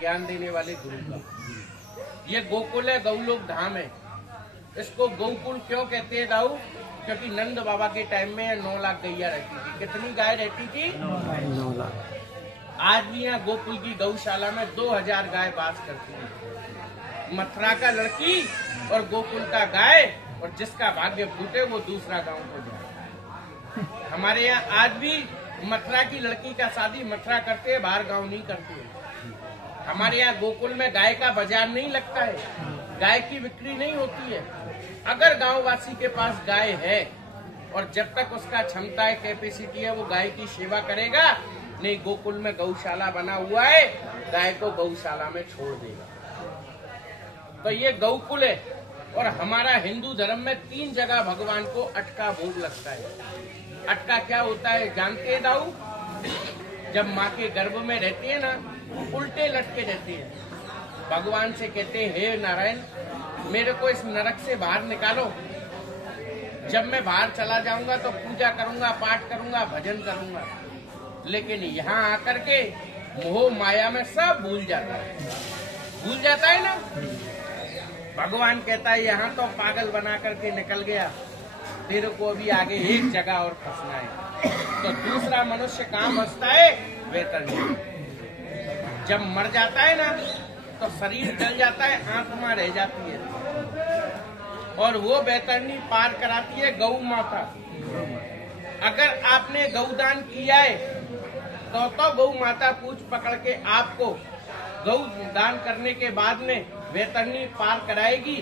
ज्ञान देने वाले गुरु का। ये गोकुल है, गौलोक धाम है। इसको गौकुल क्यों कहते हैं दाऊ? क्योंकि नंद बाबा के टाइम में 9 लाख गैया रहती थी। कितनी गाय रहती थी? 9 लाख। आज भी यहाँ गोकुल की गौशाला में 2000 गाय बास करती है। मथुरा का लड़की और गोकुल का गाय, और जिसका भाग्य फूटे वो दूसरा गांव को जाए। हमारे यहाँ आज भी मथुरा की लड़की का शादी मथुरा करते हैं, बाहर गांव नहीं करते हैं। हमारे यहाँ गोकुल में गाय का बाजार नहीं लगता है, गाय की बिक्री नहीं होती है। अगर गांववासी के पास गाय है और जब तक उसका क्षमता है, कैपेसिटी है, वो गाय की सेवा करेगा। नहीं, गोकुल में गौशाला बना हुआ है, गाय को गौशाला में छोड़ देगा। तो ये गौकुल है। और हमारा हिंदू धर्म में 3 जगह भगवान को अटका भोग लगता है। अटका क्या होता है जानते हैं दाऊ? जब माँ के गर्भ में रहते हैं ना, उल्टे लटके रहते हैं। भगवान से कहते हैं, हे नारायण, मेरे को इस नरक से बाहर निकालो। जब मैं बाहर चला जाऊंगा तो पूजा करूंगा, पाठ करूंगा, भजन करूंगा। लेकिन यहाँ आकर के मोह माया में सब भूल जाता है ना। भगवान कहता है, यहाँ तो पागल बना करके निकल गया, तेरे को अभी आगे एक जगह और फंसना है। तो दूसरा मनुष्य कहाँ फंसता है? वैतरणी। जब मर जाता है ना तो शरीर जल जाता है, आत्मा रह जाती है, और वो वैतरणी पार कराती है गौ माता। अगर आपने गौदान किया है तो गौ माता पूछ पकड़ के आपको गौ दान करने के बाद में वैतरणी पार कराएगी।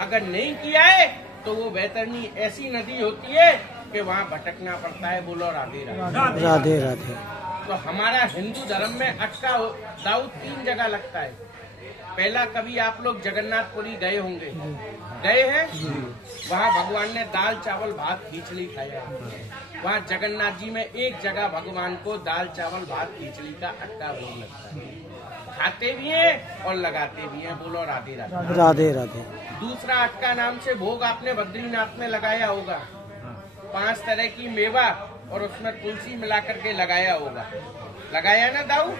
अगर नहीं किया है तो वो वैतरणी ऐसी नदी होती है कि वहाँ भटकना पड़ता है। बोलो राधे राधे। राधे राधे। तो हमारा हिंदू धर्म में अटका दाऊ 3 जगह लगता है। पहला, कभी आप लोग जगन्नाथपुरी गए होंगे, गए हैं? वहाँ भगवान ने दाल चावल भात खिचड़ी खाया है। वहाँ जगन्नाथ जी में एक जगह भगवान को दाल चावल भात खिचड़ी का अटका भोग लगता है। खाते भी हैं और लगाते भी हैं। बोलो राधे राधे। राधे राधे। दूसरा अटका नाम से भोग आपने बद्रीनाथ में लगाया होगा। 5 तरह की मेवा और उसमें तुलसी मिला करके लगाया होगा, लगाया ना दाऊ?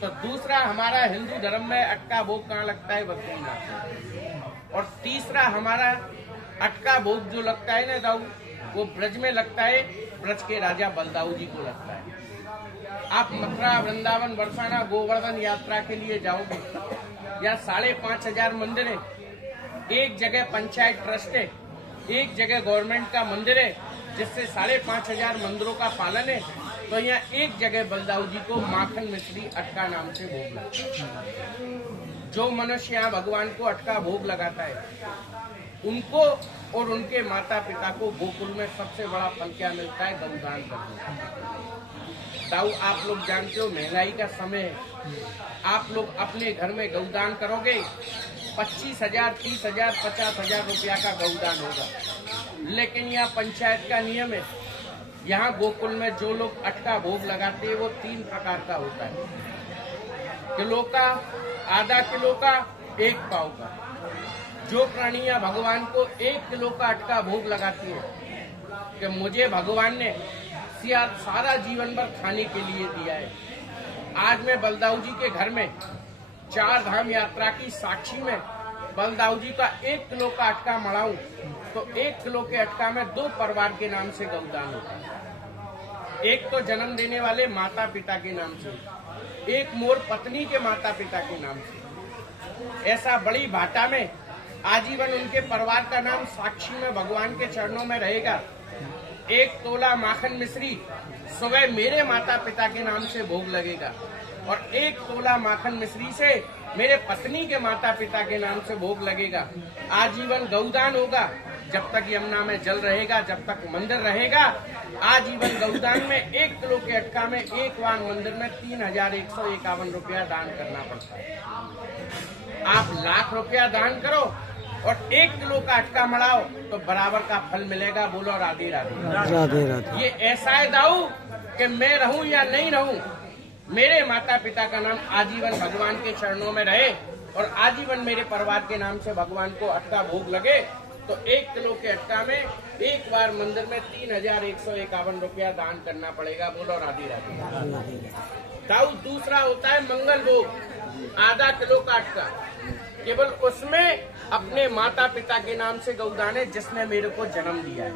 तो दूसरा हमारा हिंदू धर्म में अटका भोग कहाँ लगता है? बद्रीनाथ। और तीसरा हमारा अटका भोग जो लगता है ना दाऊ, वो ब्रज में लगता है। ब्रज के राजा बलदाऊ जी को लगता है। आप मथुरा, वृंदावन, बरसाना, गोवर्धन यात्रा के लिए जाओगे, या 5,500 मंदिर है। एक जगह पंचायत ट्रस्ट है, एक जगह गवर्नमेंट का मंदिर है, जिससे 5,500 मंदिरों का पालन है। तो यहाँ एक जगह बलदाऊ जी को माखन मिश्री अटका नाम से भोग लगता है। जो मनुष्य यहाँ भगवान को अटका भोग लगाता है, उनको और उनके माता पिता को गोकुल में सबसे बड़ा फल क्या मिलता है? गौदान करने। दाऊ, आप लोग जानते हो महंगाई का समय है। आप लोग अपने घर में गौदान करोगे, 25,000, 30,000, 50,000 रुपया का गौदान होगा। लेकिन यहाँ पंचायत का नियम है, यहाँ गोकुल में जो लोग अटका भोग लगाते हैं वो 3 प्रकार का होता है। किलो का, आधा किलो का, 1 पाव का। जो प्राणियां भगवान को 1 किलो का अटका भोग लगाती है कि मुझे भगवान ने सारा जीवन भर खाने के लिए दिया है। आज मैं बलदाऊ जी के घर में 4 धाम यात्रा की साक्षी में बलदाऊ जी का 1 किलो का अटका मढ़ाऊं तो 1 किलो के अटका में 2 परिवार के नाम से गौदान होता है। एक तो जन्म देने वाले माता पिता के नाम से, एक मोर पत्नी के माता पिता के नाम से। ऐसा बड़ी भाटा में आजीवन उनके परिवार का नाम साक्षी में भगवान के चरणों में रहेगा। 1 तोला माखन मिश्री सुबह मेरे माता पिता के नाम से भोग लगेगा, और 1 तोला माखन मिश्री से मेरे पत्नी के माता पिता के नाम से भोग लगेगा। आजीवन गौदान होगा, जब तक यमुना में जल रहेगा, जब तक मंदिर रहेगा। आजीवन गौदान में 1 किलो के अटका में एक बार मंदिर में 3,151 रुपया दान करना पड़ता है। आप लाख रुपया दान करो और 1 किलो का अटका मढ़ाओ तो बराबर का फल मिलेगा। बोलो राधे राधे। राधे राधे। ये ऐसा है दाऊ कि मैं रहूं या नहीं रहूं, मेरे माता पिता का नाम आजीवन भगवान के चरणों में रहे और आजीवन मेरे परिवार के नाम से भगवान को अटका भोग लगे। तो 1 किलो के अटका में एक बार मंदिर में 3,151 रुपया दान करना पड़ेगा। बोलो राधे राधे। दाऊ दूसरा होता है मंगल भोग। आधा किलो का अटका, केवल उसमें अपने माता पिता के नाम से गौदान है, जिसने मेरे को जन्म दिया है,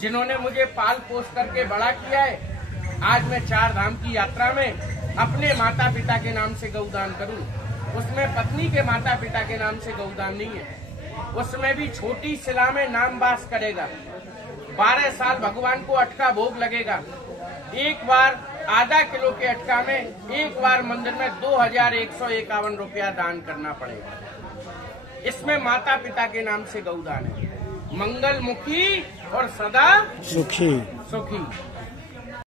जिन्होंने मुझे पाल पोस करके बड़ा किया है। आज मैं 4 धाम की यात्रा में अपने माता पिता के नाम से गौदान करूं, उसमें पत्नी के माता पिता के नाम से गौदान नहीं है, उसमें भी छोटी शिला में नाम वास करेगा। 12 साल भगवान को अटका भोग लगेगा। एक बार आधा किलो के अटका में एक बार मंदिर में 2151 रुपया दान करना पड़ेगा। इसमें माता पिता के नाम से गौदान है। मंगल मुखी और सदा सुखी। सुखी।